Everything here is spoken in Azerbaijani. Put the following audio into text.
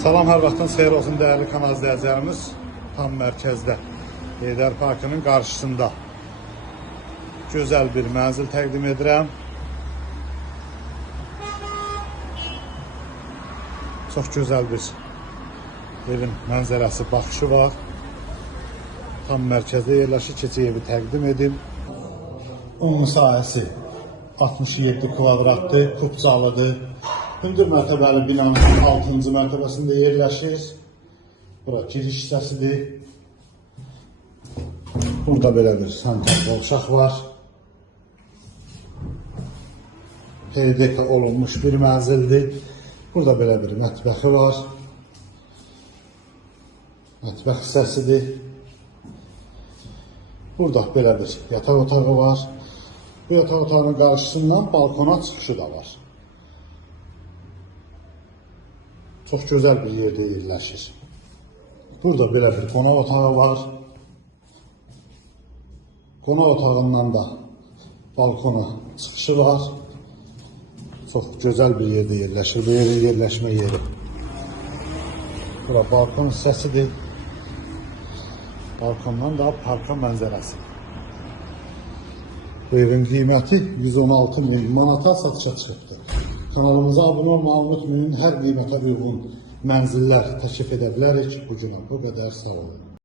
Salam, hər vaxtın xeyir olsun dəyərli kanal izləyicilərimiz. Tam mərkəzdə Heydər Parkının qarşısında gözəl bir mənzil təqdim edirəm. Çox gözəl bir evin mənzərəsi, baxışı var. Tam mərkəzdə yerləşir, keçə evi təqdim edim. Onun sahəsi 67 kvadratdır, kubcalıdır. Hündür mərtəbəli binanın 6-cı mərtəbəsində yerləşir. Bura giriş hissəsidir. Burada belə bir sanitar qovşaq var. PDK olunmuş bir mənzildir. Burada belə bir mətbəxi var. Mətbəx hissəsidir. Burada belə bir yataq otağı var. Bu yataq otağının qarşısından balkona çıxışı da var. Çox gözəl bir yerdə yerləşir. Burada belə bir qonaq otağı var. Qonaq otağından da balkona çıxışı var. Çox gözəl bir yerdə yerləşir. Bu yerin yerləşmə yeri. Bura balkon hissəsidir. Balkondan da parka mənzərəsi. Bu evin qiyməti 116.000 manata satışa çıxıbdır. Kanalımıza abunə olmağı unutmayın. Hər qiymətə uyğun mənzillər təklif edə bilərik. Bu günə bu qədər, sağ olun.